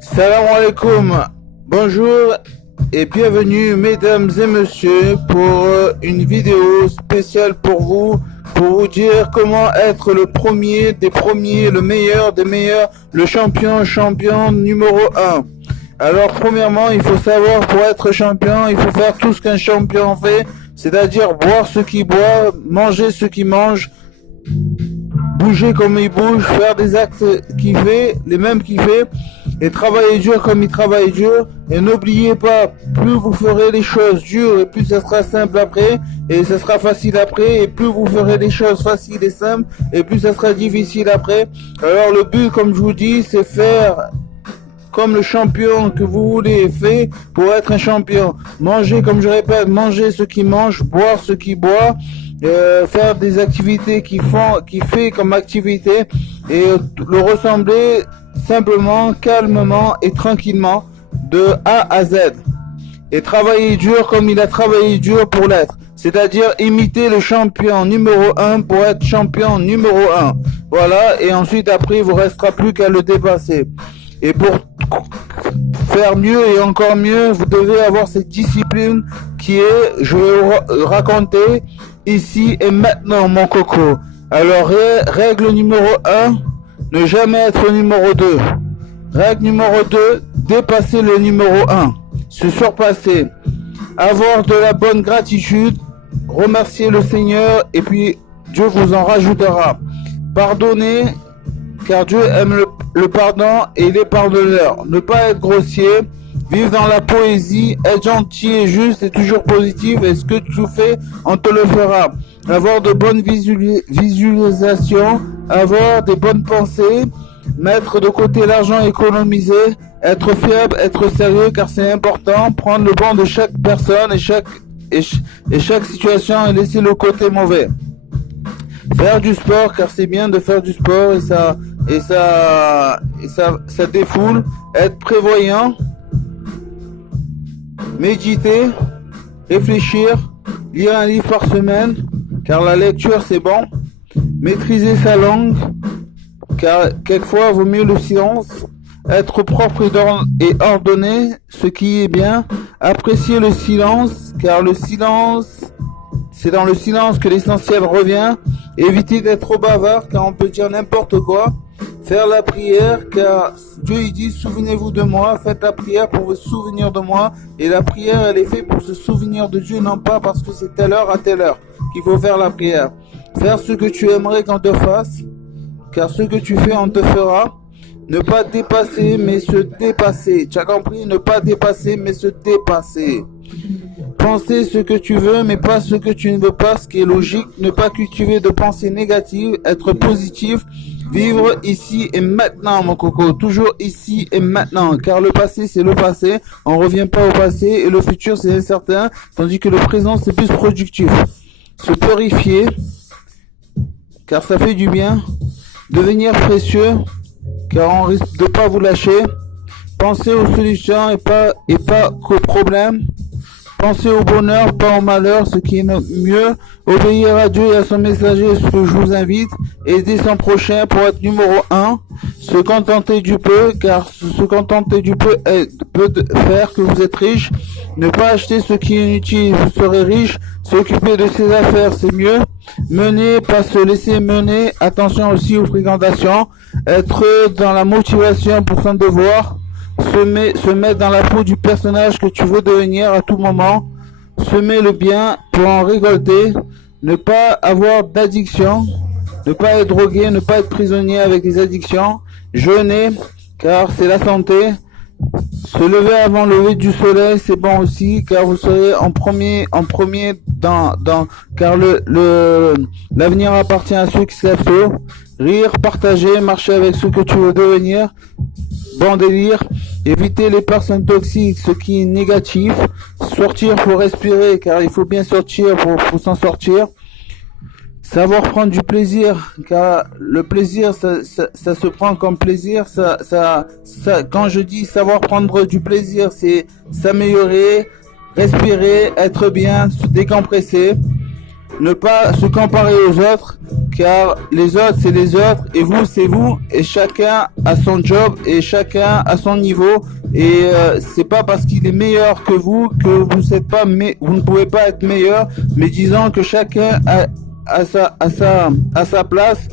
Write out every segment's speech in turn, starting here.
Salam alaikum, bonjour et bienvenue mesdames et messieurs pour une vidéo spéciale pour vous dire comment être le premier des premiers, le meilleur des meilleurs, le champion numéro 1. Alors premièrement, il faut savoir pour être champion, il faut faire tout ce qu'un champion fait, c'est-à-dire boire ce qu'il boit, manger ce qu'il mange, bouger comme il bouge, faire des actes qu'il fait, les mêmes qu'il fait, et travailler dur comme il travaille dur. Et n'oubliez pas, plus vous ferez les choses dures, et plus ça sera simple après, et ça sera facile après, et plus vous ferez les choses faciles et simples, et plus ça sera difficile après. Alors le but, comme je vous dis, c'est faire comme le champion que vous voulez fait pour être un champion. Manger, comme je répète, manger ce qu'il mange, boire ce qu'il boit, faire des activités qu'il fait comme activité, et le ressembler simplement, calmement et tranquillement de A à Z. Et travailler dur comme il a travaillé dur pour l'être. C'est-à-dire imiter le champion numéro 1 pour être champion numéro 1. Voilà, et ensuite après il vous restera plus qu'à le dépasser. Et pour faire mieux et encore mieux, vous devez avoir cette discipline qui est, je vais vous raconter ici et maintenant, mon coco. Alors, règle numéro 1, ne jamais être numéro 2. Règle numéro 2, dépasser le numéro 1. Se surpasser. Avoir de la bonne gratitude, remercier le Seigneur et puis Dieu vous en rajoutera. Pardonner, car Dieu aime le pardon et les pardonneurs. Ne pas être grossier, vivre dans la poésie, être gentil et juste et toujours positif, et ce que tu fais, on te le fera. Avoir de bonnes visualisations, avoir des bonnes pensées, mettre de côté l'argent économisé, être fiable, être sérieux car c'est important, prendre le bon de chaque personne et chaque situation et laisser le côté mauvais. Faire du sport car c'est bien de faire du sport et ça défoule. Être prévoyant, méditer, réfléchir, lire un livre par semaine car la lecture c'est bon. Maîtriser sa langue car quelquefois vaut mieux le silence. Être propre et ordonné, ce qui est bien. Apprécier le silence car le silence, c'est dans le silence que l'essentiel revient. Éviter d'être trop bavard car on peut dire n'importe quoi. Faire la prière car Dieu il dit souvenez-vous de moi, faites la prière pour vous souvenir de moi. Et la prière elle est faite pour se souvenir de Dieu, non pas parce que c'est telle heure à telle heure qu'il faut faire la prière. Faire ce que tu aimerais qu'on te fasse car ce que tu fais on te fera. Ne pas dépasser mais se dépasser. Tu as compris? Ne pas dépasser mais se dépasser. Penser ce que tu veux, mais pas ce que tu ne veux pas, ce qui est logique. Ne pas cultiver de pensées négatives, être positif, vivre ici et maintenant, mon coco. Toujours ici et maintenant, car le passé, c'est le passé. On revient pas au passé et le futur, c'est incertain, tandis que le présent, c'est plus productif. Se purifier, car ça fait du bien. Devenir précieux, car on risque de pas vous lâcher. Penser aux solutions et pas qu'aux problèmes. Pensez au bonheur, pas au malheur, ce qui est mieux. Obéir à Dieu et à son messager, ce que je vous invite. Aider son prochain pour être numéro 1. Se contenter du peu, car se contenter du peu peut faire que vous êtes riche. Ne pas acheter ce qui est inutile, vous serez riche. S'occuper de ses affaires, c'est mieux. Mener, pas se laisser mener. Attention aussi aux fréquentations. Être dans la motivation pour son devoir. Se mettre dans la peau du personnage que tu veux devenir à tout moment. Semer le bien pour en récolter. Ne pas avoir d'addiction. Ne pas être drogué, ne pas être prisonnier avec des addictions. Jeûner, car c'est la santé. Se lever avant le lever du soleil, c'est bon aussi, car vous serez en premier car l'avenir appartient à ceux qui se lèvent tôt. Rire, partager, marcher avec ceux que tu veux devenir. Bon délire, éviter les personnes toxiques, ce qui est négatif, sortir pour respirer, car il faut bien sortir pour s'en sortir, savoir prendre du plaisir, car le plaisir, ça se prend comme plaisir, quand je dis savoir prendre du plaisir, c'est s'améliorer, respirer, être bien, se décompresser, ne pas se comparer aux autres, car les autres c'est les autres et vous c'est vous, et chacun a son job et chacun a son niveau, et c'est pas parce qu'il est meilleur que vous vous ne pouvez pas être meilleur, mais disons que chacun a sa place.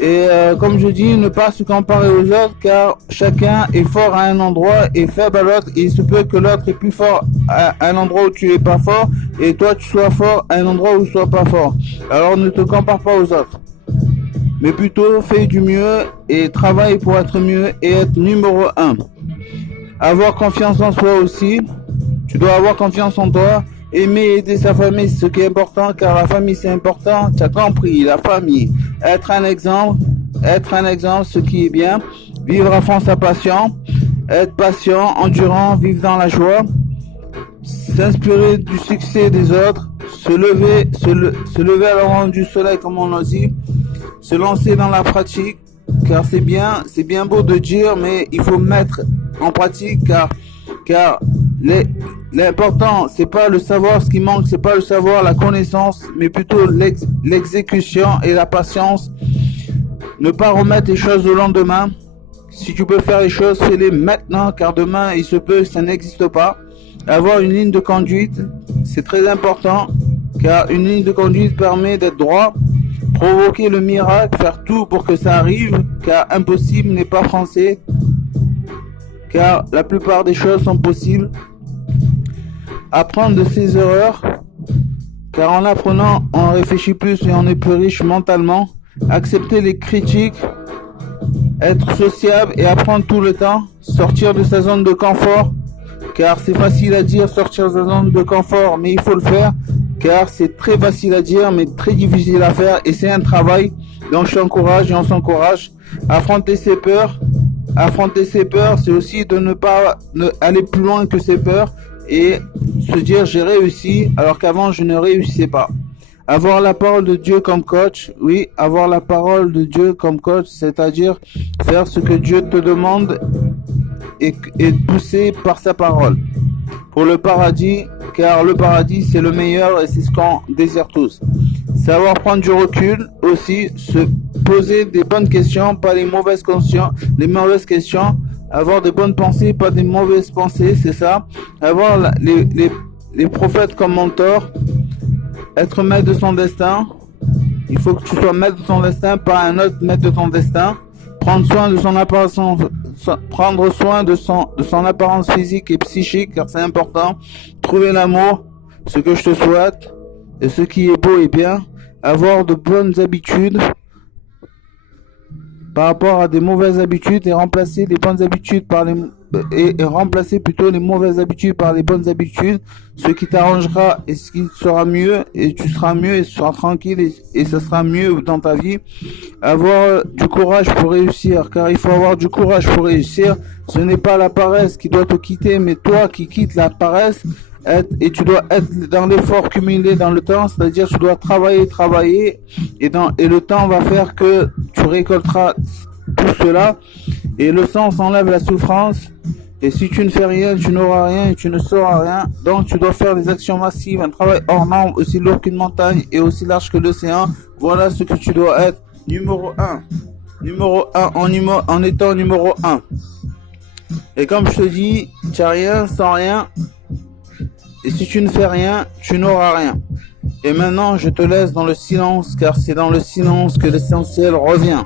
Et comme je dis, ne pas se comparer aux autres, car chacun est fort à un endroit et faible à l'autre. Il se peut que l'autre est plus fort à un endroit où tu es pas fort, et toi tu sois fort à un endroit où tu sois pas fort. Alors ne te compare pas aux autres, mais plutôt fais du mieux et travaille pour être mieux et être numéro 1. Avoir confiance en soi aussi. Tu dois avoir confiance en toi. Aimer et aider sa famille, c'est ce qui est important, car la famille c'est important. Tu as compris, la famille. Être un exemple, ce qui est bien. Vivre à fond sa passion. Être patient, endurant, vivre dans la joie. S'inspirer du succès des autres. Se lever à l'orient du soleil, comme on l'a dit. Se lancer dans la pratique, car c'est bien beau de dire, mais il faut mettre en pratique, car l'important, c'est pas le savoir, ce qui manque, c'est pas le savoir, la connaissance, mais plutôt l'exécution et la patience. Ne pas remettre les choses au lendemain. Si tu peux faire les choses, fais-les maintenant, car demain, il se peut que ça n'existe pas. Avoir une ligne de conduite, c'est très important, car une ligne de conduite permet d'être droit. Provoquer le miracle, faire tout pour que ça arrive, car impossible n'est pas français, car la plupart des choses sont possibles. Apprendre de ses erreurs, car en apprenant, on réfléchit plus et on est plus riche mentalement. Accepter les critiques, être sociable et apprendre tout le temps. Sortir de sa zone de confort, car c'est facile à dire sortir de sa zone de confort, mais il faut le faire, car c'est très facile à dire mais très difficile à faire, et c'est un travail. Donc je t'encourage et on s'encourage. Affronter ses peurs, c'est aussi de ne pas aller plus loin que ses peurs et se dire j'ai réussi alors qu'avant je ne réussissais pas. Avoir la parole de Dieu comme coach, oui, avoir la parole de Dieu comme coach, c'est-à-dire faire ce que Dieu te demande et pousser par sa parole. Pour le paradis, car le paradis c'est le meilleur et c'est ce qu'on désire tous. Savoir prendre du recul aussi, se poser des bonnes questions, pas les mauvaises questions, avoir de bonnes pensées, pas des mauvaises pensées, c'est ça. Avoir les prophètes comme mentor, être maître de son destin. Il faut que tu sois maître de ton destin, pas un autre maître de ton destin. Prendre soin de son apparence physique et psychique, car c'est important. Trouver l'amour, ce que je te souhaite, et ce qui est beau et bien. Avoir de bonnes habitudes par rapport à des mauvaises habitudes, et remplacer les bonnes habitudes par remplacer plutôt les mauvaises habitudes par les bonnes habitudes, ce qui t'arrangera et ce qui sera mieux, et tu seras mieux et tu seras tranquille et ça sera mieux dans ta vie. Avoir du courage pour réussir, car il faut avoir du courage pour réussir. Ce n'est pas la paresse qui doit te quitter, mais toi qui quittes la paresse. Et tu dois être dans l'effort cumulé dans le temps, c'est-à-dire tu dois travailler et le temps va faire que tu récolteras tout cela, et le sens enlève la souffrance, et si tu ne fais rien, tu n'auras rien et tu ne sauras rien. Donc tu dois faire des actions massives, un travail hors norme, aussi lourd qu'une montagne et aussi large que l'océan. Voilà ce que tu dois être. Numéro 1 en étant numéro 1. Et comme je te dis, tu n'as rien sans rien. Et si tu ne fais rien, tu n'auras rien. Et maintenant, je te laisse dans le silence, car c'est dans le silence que l'essentiel revient.